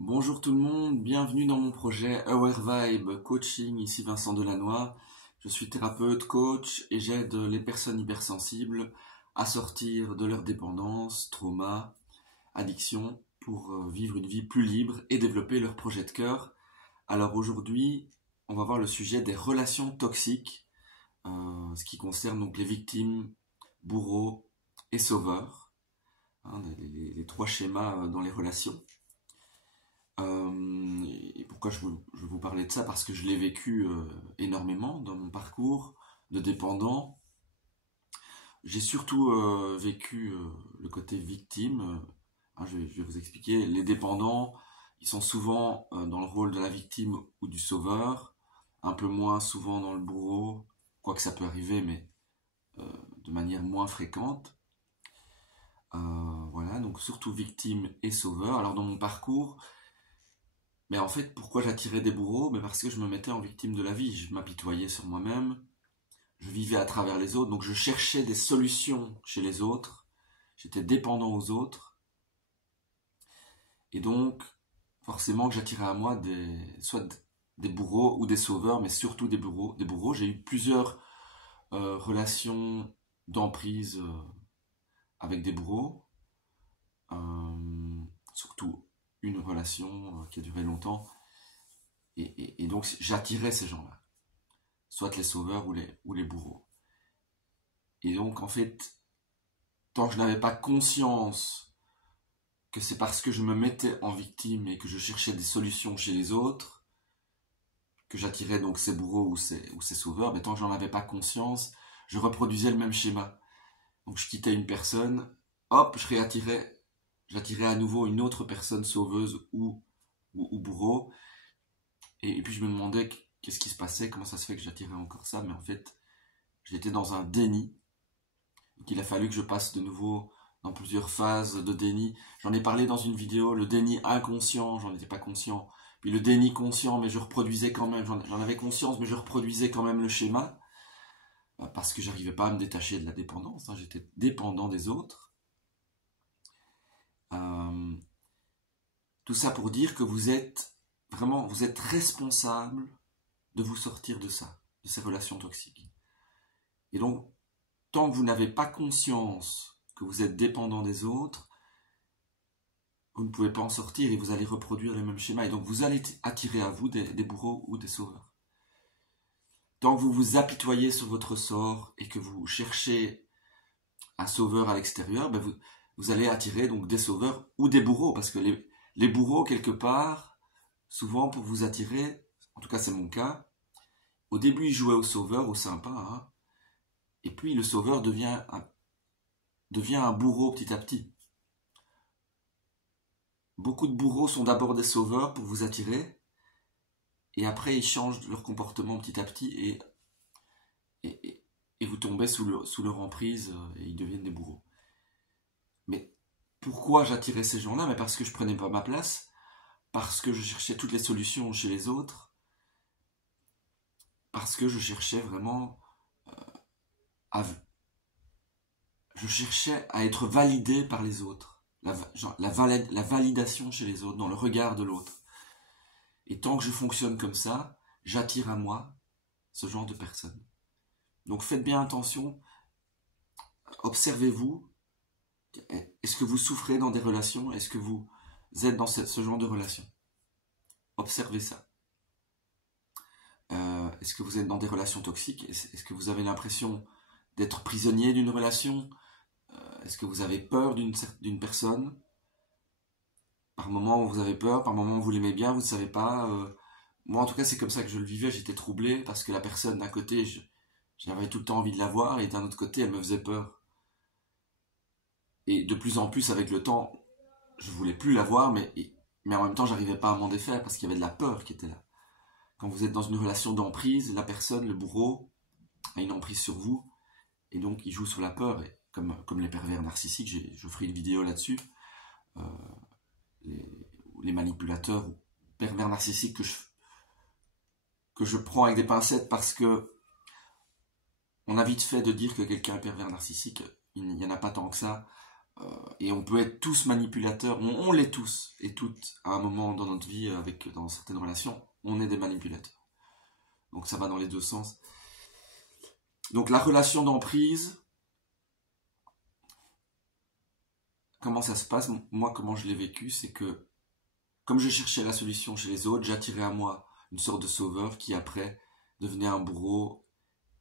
Bonjour tout le monde, bienvenue dans mon projet Aware Vibe Coaching, ici Vincent Delannoy. Je suis thérapeute, coach et j'aide les personnes hypersensibles à sortir de leur dépendance, trauma, addiction pour vivre une vie plus libre et développer leur projet de cœur. Alors aujourd'hui, on va voir le sujet des relations toxiques, ce qui concerne donc les victimes, bourreaux et sauveurs, hein, les trois schémas dans les relations. Et pourquoi je veux vous parler de ça? Parce que je l'ai vécu énormément dans mon parcours de dépendant. J'ai surtout vécu le côté victime. Je vais vous expliquer. Les dépendants, ils sont souvent dans le rôle de la victime ou du sauveur, un peu moins souvent dans le bourreau, quoique ça peut arriver, mais de manière moins fréquente. Voilà, donc surtout victime et sauveur. Alors dans mon parcours, mais en fait, pourquoi j'attirais des bourreaux? Mais parce que je me mettais en victime de la vie. Je m'apitoyais sur moi-même. Je vivais à travers les autres. Donc je cherchais des solutions chez les autres. J'étais dépendant aux autres. Et donc, forcément que j'attirais à moi soit des bourreaux ou des sauveurs, mais surtout des bourreaux. J'ai eu plusieurs relations d'emprise avec des bourreaux. Surtout une relation qui a duré longtemps. Et donc j'attirais ces gens-là, soit les sauveurs ou les bourreaux. Et donc en fait, tant que je n'avais pas conscience que c'est parce que je me mettais en victime et que je cherchais des solutions chez les autres, que j'attirais donc ces bourreaux ou ces sauveurs, mais tant que j'en avais pas conscience, je reproduisais le même schéma. Donc je quittais une personne, hop, j'attirais à nouveau une autre personne sauveuse ou bourreau, et puis je me demandais qu'est-ce qui se passait, comment ça se fait que j'attirais encore ça, mais en fait, j'étais dans un déni. Donc il a fallu que je passe de nouveau dans plusieurs phases de déni. J'en ai parlé dans une vidéo, le déni inconscient, j'en étais pas conscient. Puis le déni conscient, mais je reproduisais quand même, j'en avais conscience, mais je reproduisais quand même le schéma, parce que j'arrivais pas à me détacher de la dépendance, hein, j'étais dépendant des autres. Euh, tout ça pour dire que vous êtes responsable de vous sortir de ça, de ces relations toxiques. Et donc, tant que vous n'avez pas conscience que vous êtes dépendant des autres, vous ne pouvez pas en sortir et vous allez reproduire les mêmes schémas. Et donc vous allez attirer à vous des bourreaux ou des sauveurs. Tant que vous vous apitoyez sur votre sort et que vous cherchez un sauveur à l'extérieur, ben vous allez attirer donc des sauveurs ou des bourreaux. Parce que les bourreaux, quelque part, souvent pour vous attirer, en tout cas c'est mon cas, au début ils jouaient au sauveur, au sympa, hein, et puis le sauveur devient un bourreau petit à petit. Beaucoup de bourreaux sont d'abord des sauveurs pour vous attirer, et après ils changent leur comportement petit à petit, et vous tombez sous leur emprise, et ils deviennent des bourreaux. Mais pourquoi j'attirais ces gens-là? Mais parce que je prenais pas ma place, parce que je cherchais toutes les solutions chez les autres, parce que je cherchais vraiment à, je cherchais à être validé par les autres. La validation chez les autres, dans le regard de l'autre. Et tant que je fonctionne comme ça, j'attire à moi ce genre de personnes. Donc faites bien attention, observez-vous. Est-ce que vous souffrez dans des relations? Est-ce que vous êtes dans ce genre de relation? Observez ça. Est-ce que vous êtes dans des relations toxiques? Est-ce que vous avez l'impression d'être prisonnier d'une relation? Est-ce que vous avez peur d'une personne? Par moment vous avez peur, par moment vous l'aimez bien, vous ne savez pas. Moi en tout cas c'est comme ça que je le vivais, j'étais troublé parce que la personne d'un côté, j'avais tout le temps envie de la voir et d'un autre côté elle me faisait peur. Et de plus en plus avec le temps, je voulais plus la voir, mais en même temps j'arrivais pas à m'en défaire parce qu'il y avait de la peur qui était là. Quand vous êtes dans une relation d'emprise, la personne, le bourreau, a une emprise sur vous, et donc il joue sur la peur, et comme les pervers narcissiques, je ferai une vidéo là-dessus, euh, les manipulateurs ou pervers narcissiques que je prends avec des pincettes parce que on a vite fait de dire que quelqu'un est pervers narcissique, il n'y en a pas tant que ça. Et on peut être tous manipulateurs, on l'est tous et toutes à un moment dans notre vie, dans certaines relations, on est des manipulateurs. Donc ça va dans les deux sens. Donc la relation d'emprise, comment ça se passe? Moi, comment je l'ai vécu, c'est que comme je cherchais la solution chez les autres, j'attirais à moi une sorte de sauveur qui après devenait un bourreau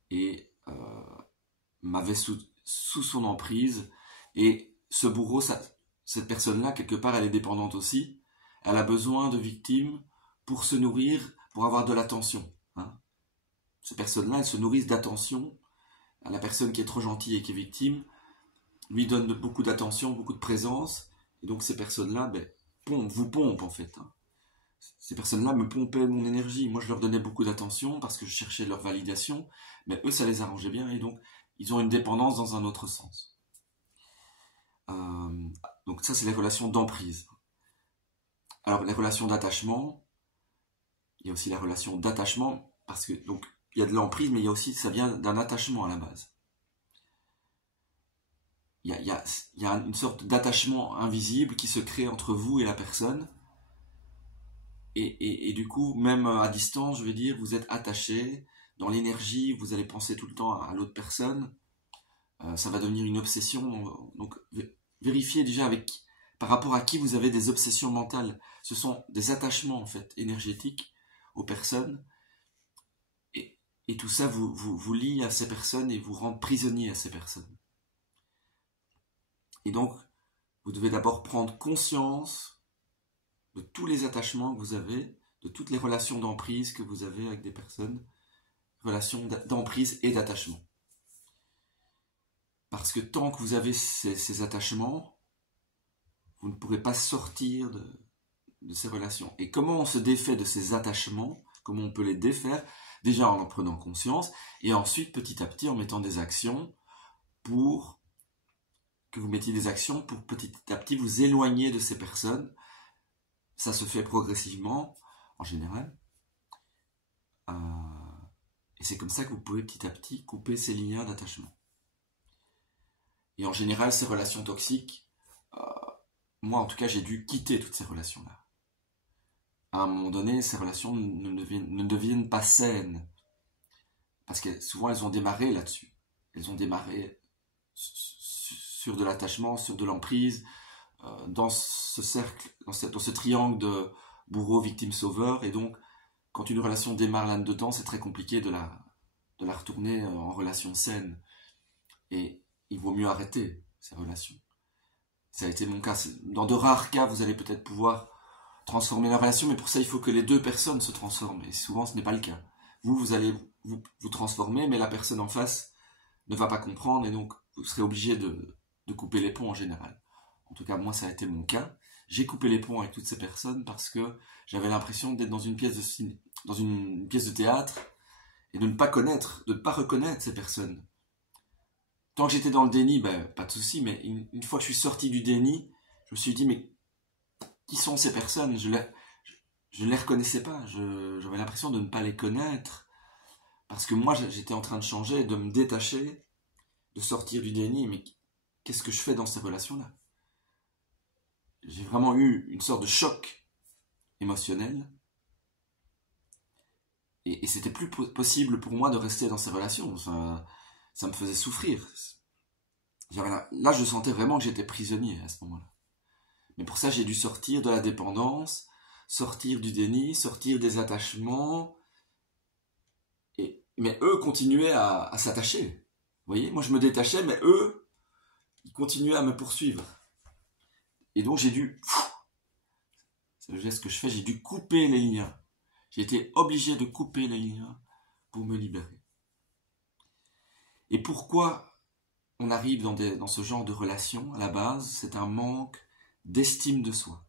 et m'avait sous son emprise. Et ce bourreau, cette personne-là, quelque part, elle est dépendante aussi. Elle a besoin de victimes pour se nourrir, pour avoir de l'attention. Hein. Ces personnes-là, elles se nourrissent d'attention. La personne qui est trop gentille et qui est victime lui donne beaucoup d'attention, beaucoup de présence. Et donc ces personnes-là, vous pompent en fait. Hein. Ces personnes-là me pompaient mon énergie. Moi, je leur donnais beaucoup d'attention parce que je cherchais leur validation. Mais eux, ça les arrangeait bien. Et donc, ils ont une dépendance dans un autre sens. Donc ça, c'est les relations d'emprise. Alors, les relations d'attachement, il y a aussi la relation d'attachement, parce que, donc, il y a de l'emprise, mais il y a aussi, ça vient d'un attachement à la base. Il y a une sorte d'attachement invisible qui se crée entre vous et la personne. Et du coup, même à distance, je veux dire, vous êtes attaché dans l'énergie, vous allez penser tout le temps à l'autre personne. Ça va devenir une obsession. Donc, vérifiez déjà par rapport à qui vous avez des obsessions mentales. Ce sont des attachements, en fait, énergétiques aux personnes. Et tout ça vous lie à ces personnes et vous rend prisonnier à ces personnes. Et donc, vous devez d'abord prendre conscience de tous les attachements que vous avez, de toutes les relations d'emprise que vous avez avec des personnes, relations d'emprise et d'attachement. Parce que tant que vous avez ces attachements, vous ne pourrez pas sortir de ces relations. Et comment on se défait de ces attachements, comment on peut les défaire? Déjà en prenant conscience, et ensuite petit à petit en mettant des actions pour que vous mettiez des actions pour petit à petit vous éloigner de ces personnes. Ça se fait progressivement, en général. Et c'est comme ça que vous pouvez petit à petit couper ces liens d'attachement. Et en général, ces relations toxiques, moi en tout cas, j'ai dû quitter toutes ces relations-là. À un moment donné, ces relations ne deviennent pas saines. Parce que souvent, elles ont démarré là-dessus. Elles ont démarré sur de l'attachement, sur de l'emprise, dans ce cercle, dans ce triangle de bourreau, victime, sauveur. Et donc, quand une relation démarre là-dedans, c'est très compliqué de la retourner en relation saine. Et il vaut mieux arrêter ces relations. Ça a été mon cas. Dans de rares cas, vous allez peut-être pouvoir transformer la relation, mais pour ça, il faut que les deux personnes se transforment. Et souvent, ce n'est pas le cas. Vous allez vous transformer, mais la personne en face ne va pas comprendre, et donc vous serez obligé de couper les ponts en général. En tout cas, moi, ça a été mon cas. J'ai coupé les ponts avec toutes ces personnes parce que j'avais l'impression d'être dans une pièce de ciné, dans une pièce de théâtre, et de ne pas reconnaître ces personnes. Tant que j'étais dans le déni, pas de souci, mais une fois que je suis sorti du déni, je me suis dit, mais qui sont ces personnes? Je ne les reconnaissais pas. J'avais l'impression de ne pas les connaître. Parce que moi, j'étais en train de changer, de me détacher, de sortir du déni. Mais qu'est-ce que je fais dans ces relations-là? J'ai vraiment eu une sorte de choc émotionnel. Et c'était plus possible pour moi de rester dans ces relations. Ça me faisait souffrir. Là, je sentais vraiment que j'étais prisonnier à ce moment-là. Mais pour ça, j'ai dû sortir de la dépendance, sortir du déni, sortir des attachements. Mais eux continuaient à s'attacher. Vous voyez, moi je me détachais, mais eux, ils continuaient à me poursuivre. Et donc j'ai dû, c'est le geste que je fais, j'ai dû couper les liens. J'ai été obligé de couper les liens pour me libérer. Et pourquoi on arrive dans ce genre de relation? À la base, c'est un manque d'estime de soi.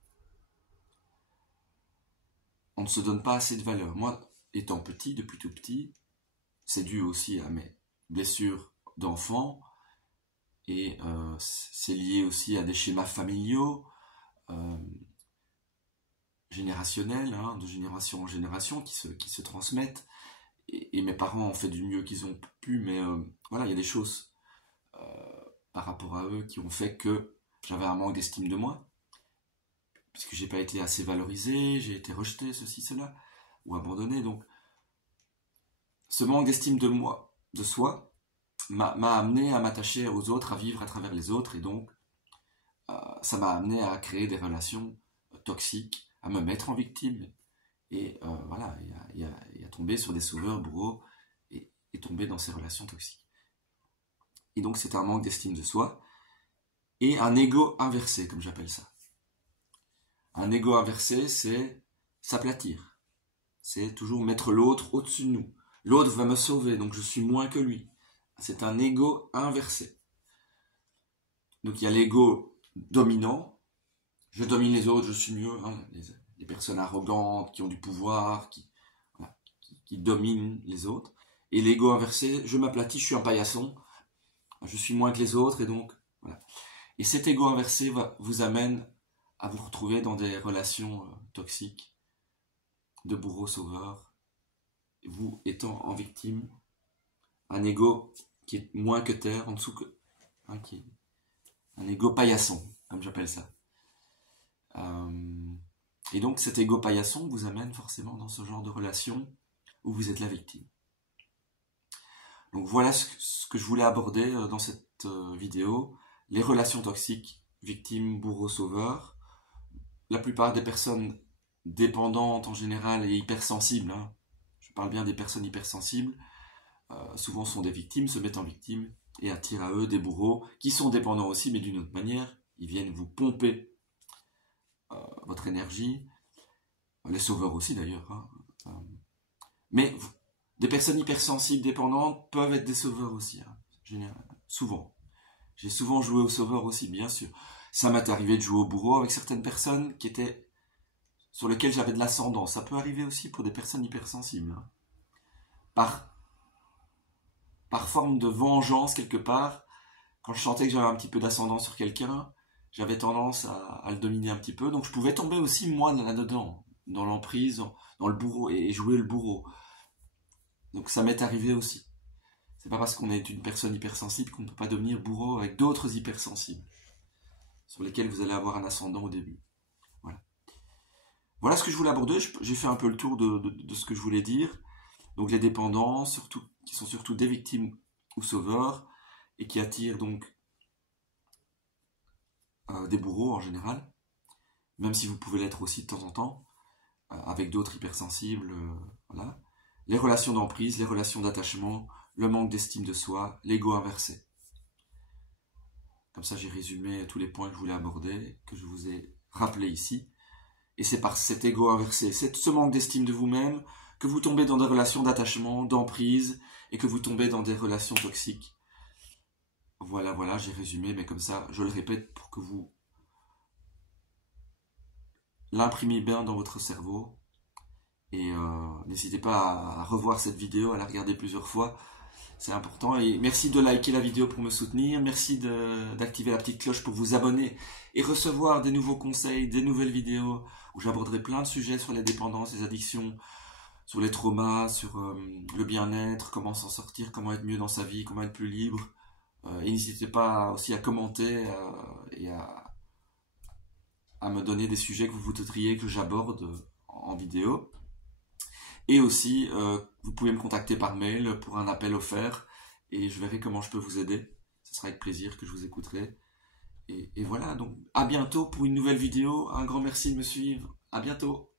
On ne se donne pas assez de valeur. Moi, étant petit, depuis tout petit, c'est dû aussi à mes blessures d'enfant, et c'est lié aussi à des schémas familiaux, générationnels, hein, de génération en génération, qui se transmettent. Et mes parents ont fait du mieux qu'ils ont pu, mais voilà, il y a des choses par rapport à eux qui ont fait que j'avais un manque d'estime de moi, puisque j'ai pas été assez valorisé, j'ai été rejeté, ceci, cela, ou abandonné. Donc, ce manque d'estime de moi, de soi, m'a amené à m'attacher aux autres, à vivre à travers les autres, et donc, ça m'a amené à créer des relations toxiques, à me mettre en victime, et voilà, et à tomber sur des sauveurs, bourreaux, et tomber dans ces relations toxiques. Et donc, c'est un manque d'estime de soi, et un ego inversé, comme j'appelle ça. Un ego inversé, c'est s'aplatir. C'est toujours mettre l'autre au-dessus de nous. L'autre va me sauver, donc je suis moins que lui. C'est un ego inversé. Donc il y a l'ego dominant. Je domine les autres, je suis mieux. Hein, les personnes arrogantes, qui ont du pouvoir, voilà, qui dominent les autres. Et l'ego inversé, je m'aplatis, je suis un paillasson. Je suis moins que les autres, et donc, voilà. Et cet ego inversé vous amène à vous retrouver dans des relations toxiques, de bourreaux-sauveurs, vous étant en victime, un ego qui est moins que terre, en dessous que... Hein, qui est un ego paillasson, comme j'appelle ça. Et donc cet ego paillasson vous amène forcément dans ce genre de relation où vous êtes la victime. Donc voilà ce que je voulais aborder dans cette vidéo. Les relations toxiques, victimes, bourreaux, sauveurs. La plupart des personnes dépendantes en général et hypersensibles, hein, je parle bien des personnes hypersensibles, souvent sont des victimes, se mettent en victime et attirent à eux des bourreaux qui sont dépendants aussi, mais d'une autre manière. Ils viennent vous pomper votre énergie, les sauveurs aussi d'ailleurs. Hein. Mais des personnes hypersensibles, dépendantes, peuvent être des sauveurs aussi, hein, souvent. J'ai souvent joué aux sauveurs aussi, bien sûr. Ça m'est arrivé de jouer au bourreau avec certaines personnes sur lesquelles j'avais de l'ascendant. Ça peut arriver aussi pour des personnes hypersensibles. Hein. Par forme de vengeance quelque part, quand je sentais que j'avais un petit peu d'ascendant sur quelqu'un, j'avais tendance à le dominer un petit peu. Donc je pouvais tomber aussi moi là-dedans, dans l'emprise, dans le bourreau, et jouer le bourreau. Donc ça m'est arrivé aussi. C'est pas parce qu'on est une personne hypersensible qu'on ne peut pas devenir bourreau avec d'autres hypersensibles, sur lesquels vous allez avoir un ascendant au début. Voilà ce que je voulais aborder. J'ai fait un peu le tour de ce que je voulais dire. Donc les dépendants, qui sont surtout des victimes ou sauveurs, et qui attirent donc des bourreaux en général, même si vous pouvez l'être aussi de temps en temps, avec d'autres hypersensibles. Voilà. Les relations d'emprise, les relations d'attachement, le manque d'estime de soi, l'ego inversé. Comme ça, j'ai résumé tous les points que je voulais aborder, que je vous ai rappelés ici. Et c'est par cet ego inversé, ce manque d'estime de vous-même, que vous tombez dans des relations d'attachement, d'emprise, et que vous tombez dans des relations toxiques. Voilà, j'ai résumé, mais comme ça, je le répète pour que vous l'imprimez bien dans votre cerveau. Et n'hésitez pas à revoir cette vidéo, à la regarder plusieurs fois. C'est important. Et merci de liker la vidéo pour me soutenir. Merci d'activer la petite cloche pour vous abonner et recevoir des nouveaux conseils, des nouvelles vidéos où j'aborderai plein de sujets sur les dépendances, les addictions, sur les traumas, sur le bien-être, comment s'en sortir, comment être mieux dans sa vie, comment être plus libre. Et n'hésitez pas aussi à commenter et à me donner des sujets que vous voudriez que j'aborde en vidéo. Et aussi, vous pouvez me contacter par mail pour un appel offert et je verrai comment je peux vous aider. Ce sera avec plaisir que je vous écouterai. Et voilà, donc à bientôt pour une nouvelle vidéo. Un grand merci de me suivre. À bientôt.